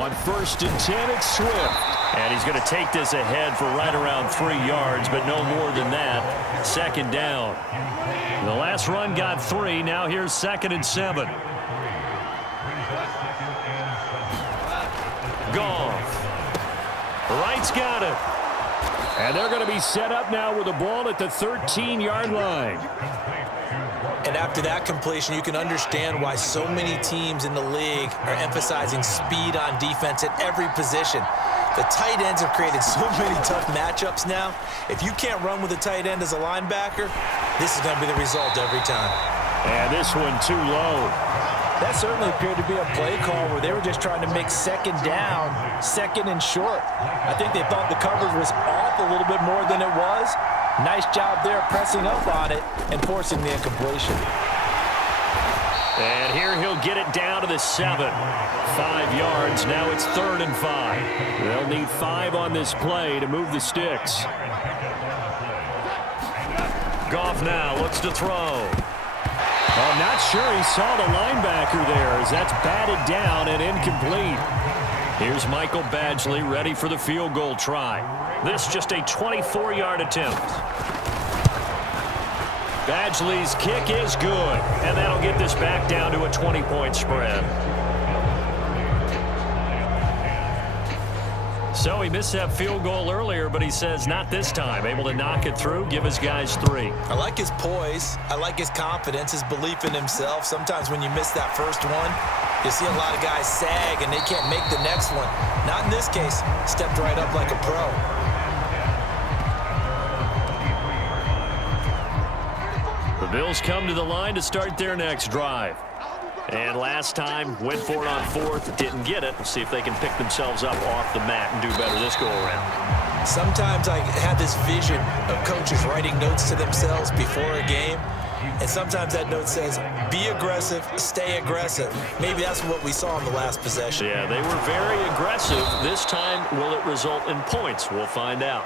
On 1st and 10, it's Swift. And he's going to take this ahead for right around 3 yards, but no more than that. 2nd down. The last run got 3. Now here's 2nd and 7. Goff. Wright's got it. And they're going to be set up now with the ball at the 13-yard line. And after that completion, you can understand why so many teams in the league are emphasizing speed on defense at every position. The tight ends have created so many tough matchups now. If you can't run with a tight end as a linebacker, this is going to be the result every time. And this one too low. That certainly appeared to be a play call where they were just trying to make 2nd down, 2nd and short. I think they thought the coverage was off a little bit more than it was. Nice job there pressing up on it and forcing the incompletion. And here he'll get it down to the 7. 5 yards. Now it's 3rd and 5. They'll need 5 on this play to move the sticks. Goff now looks to throw. I'm not sure he saw the linebacker there as that's batted down and incomplete. Here's Michael Badgley ready for the field goal try. This just a 24-yard attempt. Badgley's kick is good, and that'll get this back down to a 20-point spread. So he missed that field goal earlier, but he says not this time. Able to knock it through, give his guys 3. I like his poise. I like his confidence, his belief in himself. Sometimes when you miss that first one, you see a lot of guys sag and they can't make the next one. Not in this case. Stepped right up like a pro. The Bills come to the line to start their next drive. And last time, went for it on 4th, didn't get it. We'll see if they can pick themselves up off the mat and do better this go-around. Sometimes I have this vision of coaches writing notes to themselves before a game. And sometimes that note says, be aggressive, stay aggressive. Maybe that's what we saw in the last possession. Yeah, they were very aggressive. This time, will it result in points? We'll find out.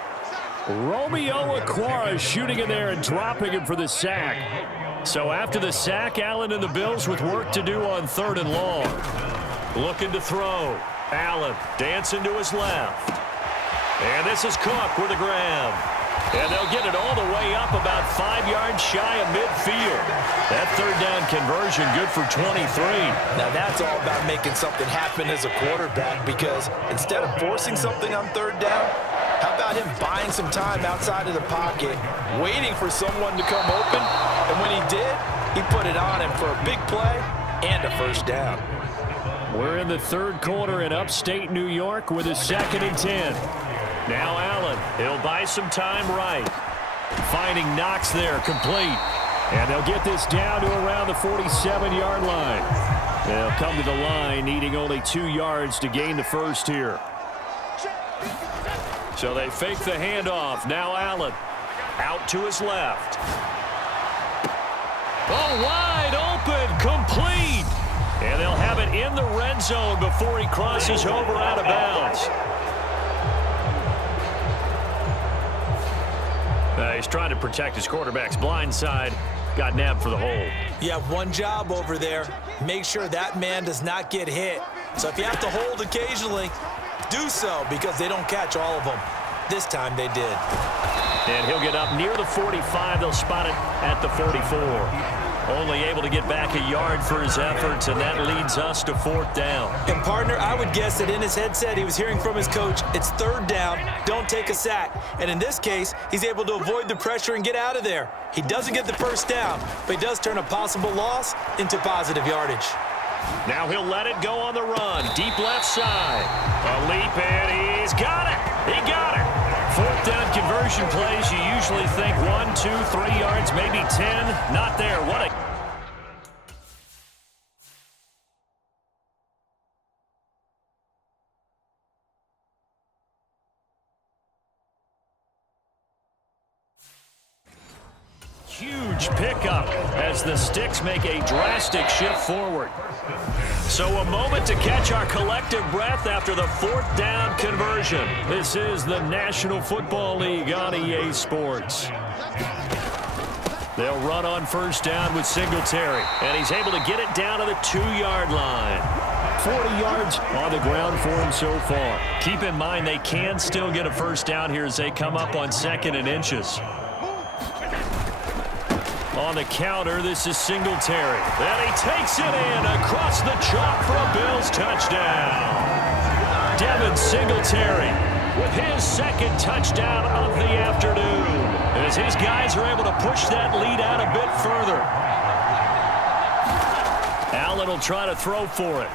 Romeo Okwara shooting in there and dropping him for the sack. So after the sack, Allen and the Bills with work to do on 3rd and long. Looking to throw. Allen dancing to his left. And this is Cook with a grab. And they'll get it all the way up about 5 yards shy of midfield. That 3rd down conversion good for 23. Now that's all about making something happen as a quarterback, because instead of forcing something on 3rd down, how about him buying some time outside of the pocket, waiting for someone to come open, and when he did, he put it on him for a big play and a 1st down. We're in the 3rd quarter in upstate New York with a 2nd and 10. Now Allen, he'll buy some time right. Finding Knox there, complete. And they'll get this down to around the 47-yard line. They'll come to the line needing only 2 yards to gain the 1st here. So they fake the handoff. Now Allen out to his left. Oh, wide open, complete. And they'll have it in the red zone before he crosses over out of bounds. He's trying to protect his quarterback's blind side. Got nabbed for the hold. You have one job over there. Make sure that man does not get hit. So if you have to hold occasionally, do so, because they don't catch all of them. This time they did. And he'll get up near the 45. They'll spot it at the 44. Only able to get back a yard for his efforts, and that leads us to 4th down. And, partner, I would guess that in his headset he was hearing from his coach, it's 3rd down, don't take a sack. And in this case, he's able to avoid the pressure and get out of there. He doesn't get the 1st down, but he does turn a possible loss into positive yardage. Now he'll let it go on the run. Deep left side. A leap, and he's got it. He got it. 4th down conversion plays, you usually think 1, 2, 3 yards, maybe 10. Not there. What a... Huge pickup as the Sticks make a drastic shift forward. So a moment to catch our collective breath after the 4th down conversion. This is the National Football League on EA Sports. They'll run on 1st down with Singletary, and he's able to get it down to the 2-yard line. 40 yards on the ground for him so far. Keep in mind they can still get a first down here as they come up on 2nd and inches. On the counter, this is Singletary. And he takes it in across the chalk for a Bills touchdown. Devin Singletary with his 2nd touchdown of the afternoon, as his guys are able to push that lead out a bit further. Allen will try to throw for it.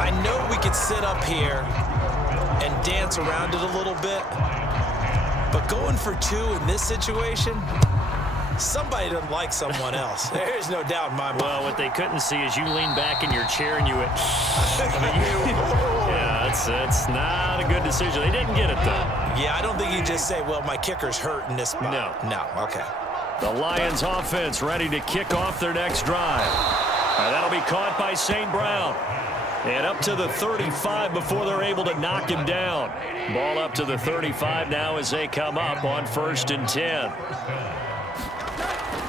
I know we could sit up here and dance around it a little bit, but going for 2 in this situation, somebody doesn't like someone else. There's no doubt in my mind. Well, what they couldn't see is you lean back in your chair and you went, yeah, that's not a good decision. They didn't get it, though. Yeah, I don't think you just say, well, my kicker's hurt in this spot. No, okay. The Lions offense ready to kick off their next drive. And that'll be caught by St. Brown. And up to the 35 before they're able to knock him down. Ball up to the 35 now as they come up on 1st and 10.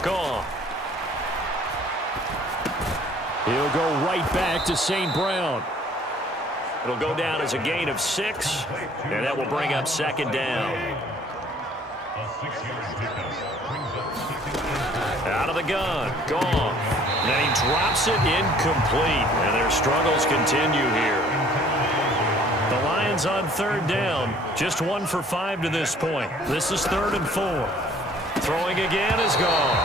Gone. He'll go right back to St. Brown. It'll go down as a gain of 6, and that will bring up 2nd down. Out of the gun. Gone. Then he drops it incomplete, and their struggles continue here. The Lions on 3rd down, just 1 for 5 to this point. This is 3rd and 4. Throwing again is gone.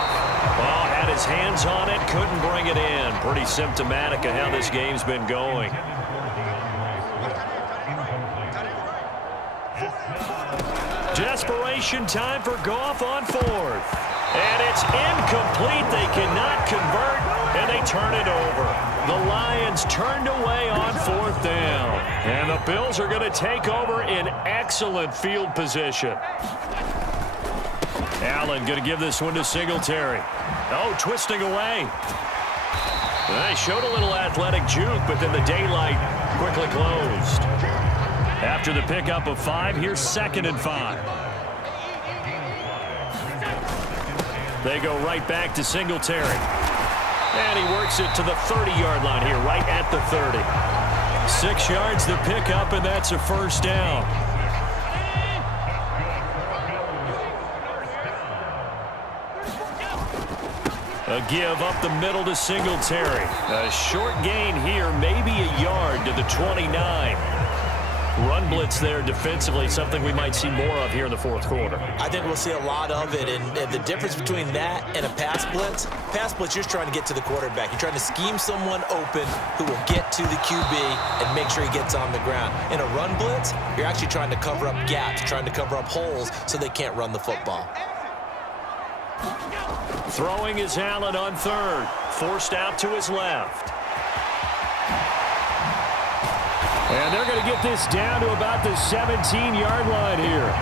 Well, had his hands on it, couldn't bring it in. Pretty symptomatic of how this game's been going. Desperation time for Goff on 4th. And it's incomplete. They cannot convert, and they turn it over. The Lions turned away on 4th down. And the Bills are going to take over in excellent field position. Allen going to give this one to Singletary. Oh, twisting away. They showed a little athletic juke, but then the daylight quickly closed. After the pickup of 5, here's 2nd and 5. They go right back to Singletary. And he works it to the 30-yard line here, right at the 30. 6 yards the pickup, and that's a first down. A give up the middle to Singletary. A short gain here, maybe a yard to the 29. Run blitz there defensively, something we might see more of here in the 4th quarter. I think we'll see a lot of it, and the difference between that and a pass blitz, you're just trying to get to the quarterback. You're trying to scheme someone open who will get to the QB and make sure he gets on the ground. In a run blitz, you're actually trying to cover up gaps, trying to cover up holes so they can't run the football. Throwing is Allen on 3rd, forced out to his left. And they're going to get this down to about the 17-yard line here.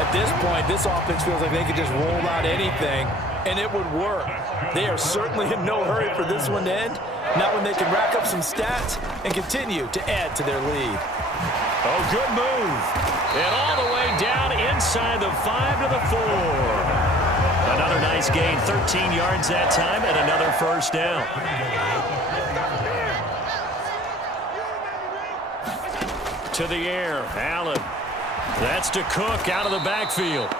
At this point, this offense feels like they could just roll out anything, and it would work. They are certainly in no hurry for this one to end, not when they can rack up some stats and continue to add to their lead. Oh, good move. And all the way down inside the 5 to the 4. Another nice gain, 13 yards that time, and another first down. To the air, Allen. That's to Cook out of the backfield.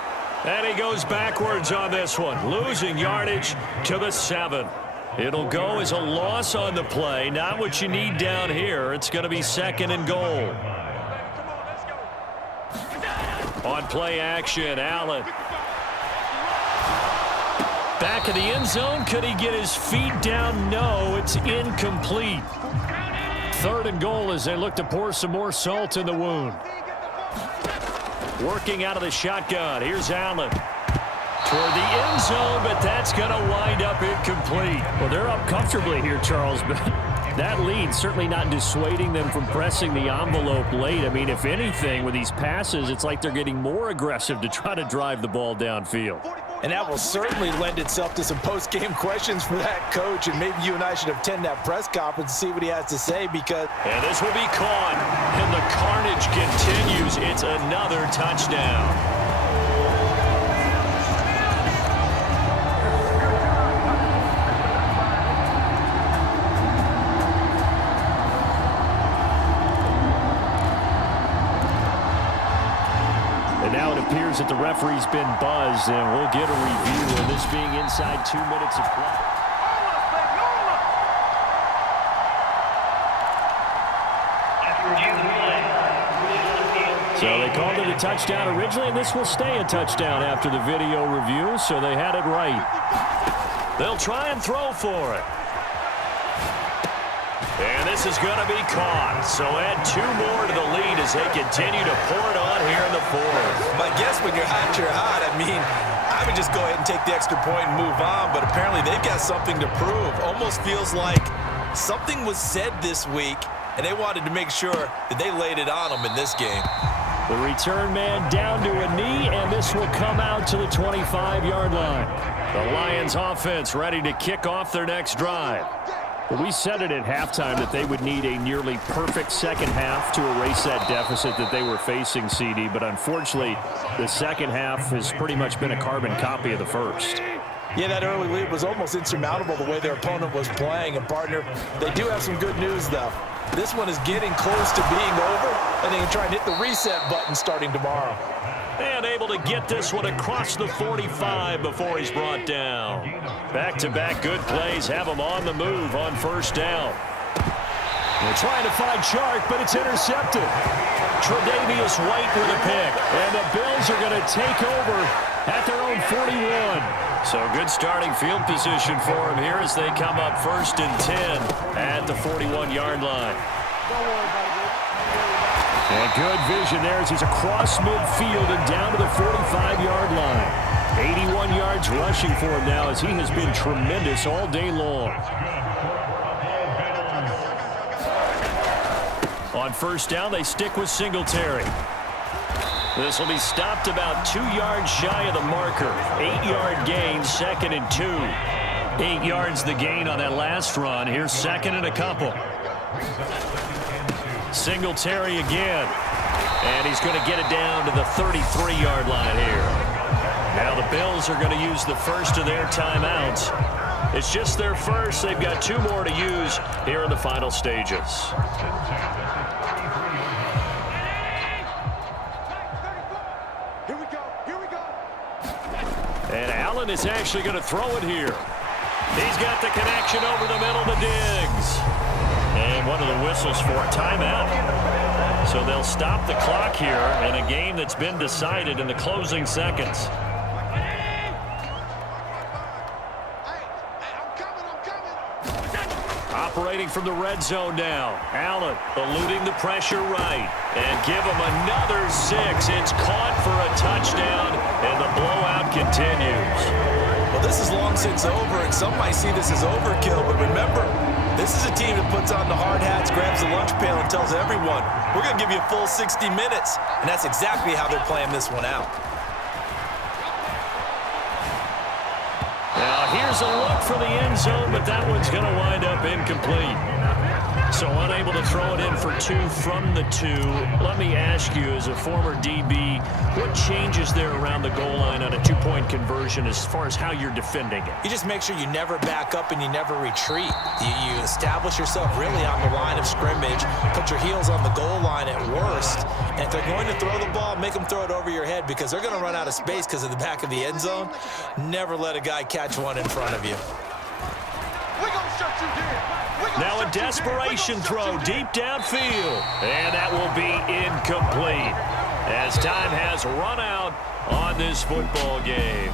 And he goes backwards on this one, losing yardage to the 7. It'll go as a loss on the play, not what you need down here. It's going to be 2nd and goal. On play action, Allen. Back of the end zone. Could he get his feet down? No, it's incomplete. 3rd and goal as they look to pour some more salt in the wound. Working out of the shotgun. Here's Allen. Toward the end zone, but that's going to wind up incomplete. Well, they're up comfortably here, Charles, but that lead certainly not dissuading them from pressing the envelope late. I mean, if anything, with these passes, it's like they're getting more aggressive to try to drive the ball downfield. And that will certainly lend itself to some post-game questions for that coach, and maybe you and I should attend that press conference and see what he has to say, because... And this will be caught, and the carnage continues. It's another touchdown. appears that the referee's been buzzed, and we'll get a review of this being inside 2 minutes of play. So they called it a touchdown originally, and this will stay a touchdown after the video review, so they had it right. They'll try and throw for it. And this is going to be caught. So add 2 more to the lead as they continue to pour it on here in the fourth. My guess when you're hot, you're hot. I mean, I would just go ahead and take the extra point and move on, but apparently they've got something to prove. Almost feels like something was said this week, and they wanted to make sure that they laid it on them in this game. The return man down to a knee, and this will come out to the 25-yard line. The Lions offense ready to kick off their next drive. We said it at halftime that they would need a nearly perfect second half to erase that deficit that they were facing, CD, but unfortunately, the second half has pretty much been a carbon copy of the first. Yeah, that early lead was almost insurmountable the way their opponent was playing. And, partner, they do have some good news, though. This one is getting close to being over, and they can try and hit the reset button starting tomorrow. And able to get this one across the 45 before he's brought down. Back-to-back good plays have him on the move on first down. They're trying to find Chark, but it's intercepted. Tre'Davious White with a pick, and the Bills are going to take over at their own 41. So good starting field position for him here as they come up 1st and 10 at the 41-yard line. And good vision there as he's across midfield and down to the 45-yard line. 81 yards rushing for him now as he has been tremendous all day long. On first down, they stick with Singletary. This will be stopped about 2 yards shy of the marker. 8-yard gain, 2nd and 2. 8 yards the gain on that last run. Here's 2nd and a couple. Singletary again. And he's going to get it down to the 33-yard line here. Now the Bills are going to use the first of their timeouts. It's just their first. They've got 2 more to use here in the final stages. And Allen is actually going to throw it here. He's got the connection over the middle to Diggs. And one of the whistles for a timeout. So they'll stop the clock here in a game that's been decided in the closing seconds. Operating from the red zone now. Allen eluding the pressure right. And give him another 6. It's caught for a touchdown, and the blowout continues. Well, this is long since over, and some might see this as overkill, but remember, this is a team that puts on the hard hats, grabs the lunch pail, and tells everyone, we're going to give you a full 60 minutes, and that's exactly how they're playing this one out. Now, here's a look for the end zone, but that one's going to wind up incomplete. So unable to throw it in for 2 from the 2. Let me ask you, as a former DB, what changes there around the goal line on a 2-point conversion as far as how you're defending it? You just make sure you never back up and you never retreat. You establish yourself really on the line of scrimmage, put your heels on the goal line at worst, and if they're going to throw the ball, make them throw it over your head because they're going to run out of space because of the back of the end zone. Never let a guy catch one in front of you. Now a desperation throw deep downfield. And that will be incomplete as time has run out on this football game.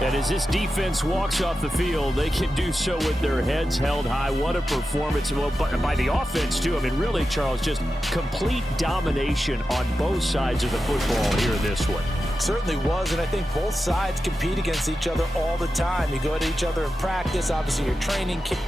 And as this defense walks off the field, they can do so with their heads held high. What a performance by the offense, too. I mean, really, Charles, just complete domination on both sides of the football here in this one. Certainly was, and I think both sides compete against each other all the time. You go at each other in practice. Obviously, your training camp.